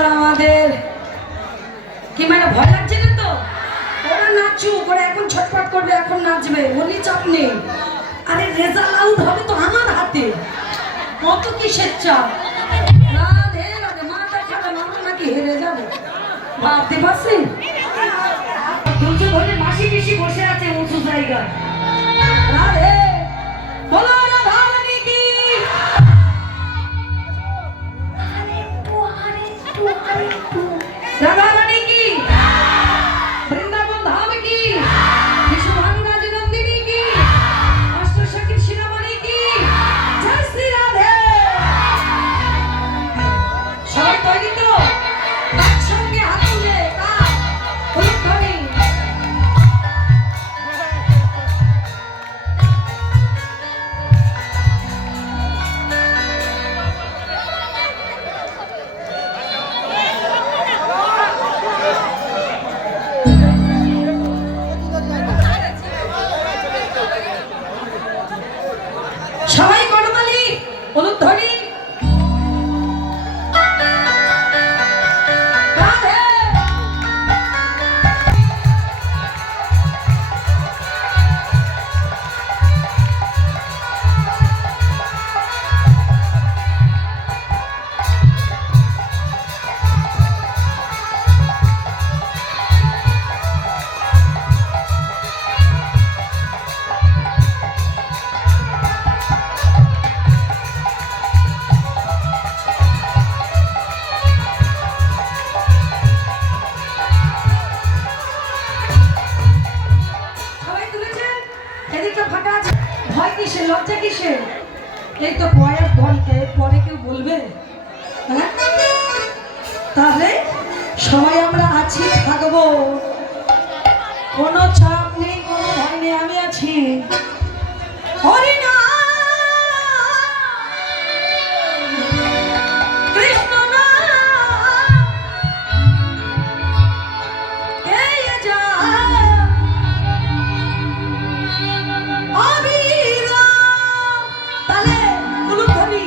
এবার আমাদের কি মানে ভয় লাগছে না তো? ওরা নাচুক, ওরা এখন ছটফট করবে, এখন নাচবে, উনি চাপ নেই। আরে রেজাল্ট আউট হবে তো আমার হাতে, কত কিসের চাপ। রাধে রাধে, মাথা খাবে, মামা নাকি হেরে যাবে ভাবতে পারছেন? তুলছে ধরে মাসি পিসি বসে আছে উঁচু জায়গায়। রাধে বলো রাধা রানী কি, রাধা রানী কি, বৃন্দাবন ধাম কি, বিষ্ণু ভানুরাজ নন্দিনী কি, অষ্টসখী শিরোমণি কি, জয় শ্রী রাধে। সবাই তৈরি তো? একসঙ্গে হাত তুলে তার উলুধ্বনি। সবাই করতালি, উলুধ্বনি। রাধে সবাই তুলেছেন? এদিকটা ফাঁকা আছে। ভয় কিসের, লজ্জা কিসের? এই তো কয়েক ঘন্টা পরে কেউ বলবে? হ্যাঁ, তাহলে সবাই আমরা আছি, থাকবো, কোনো চাপ নেই, কোনো ভয় নেই, আমি আছি। হরি নাম, কৃষ্ণ নাম, গেয়ে যায় অবিরাম। তাহলে উলুধ্বনি।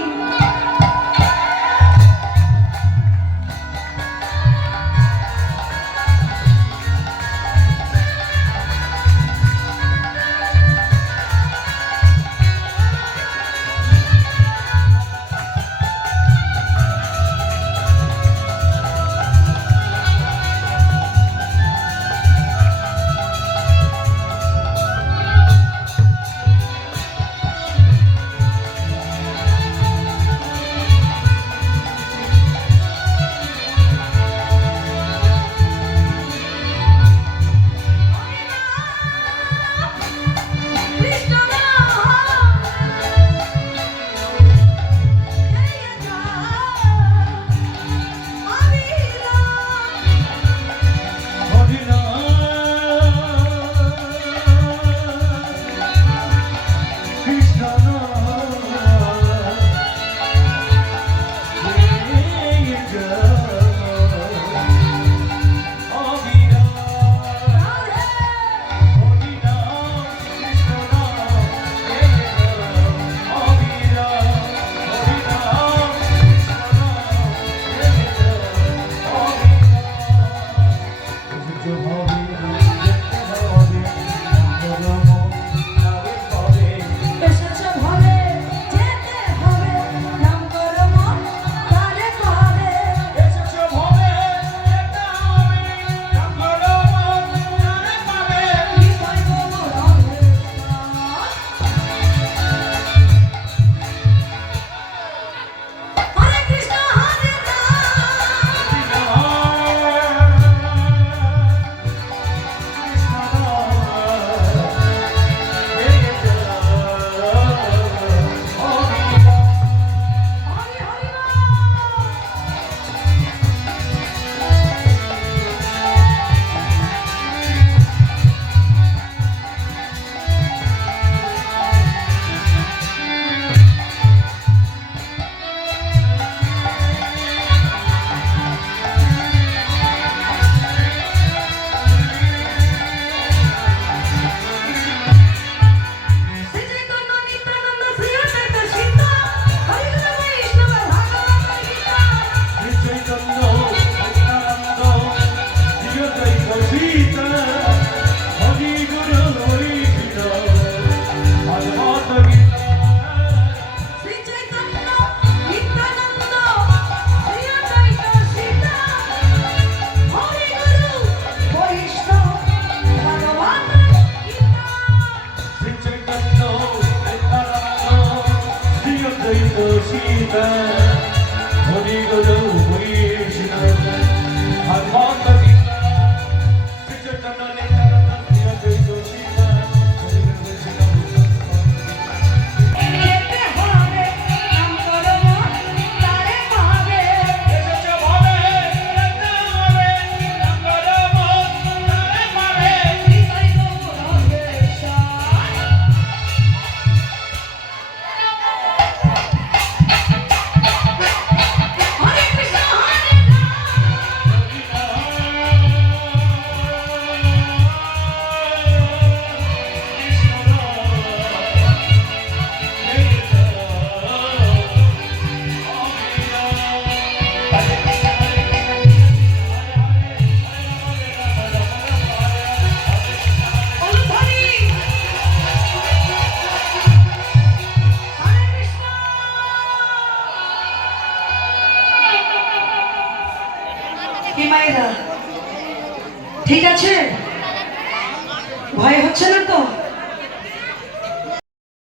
ভয় হচ্ছে না তো?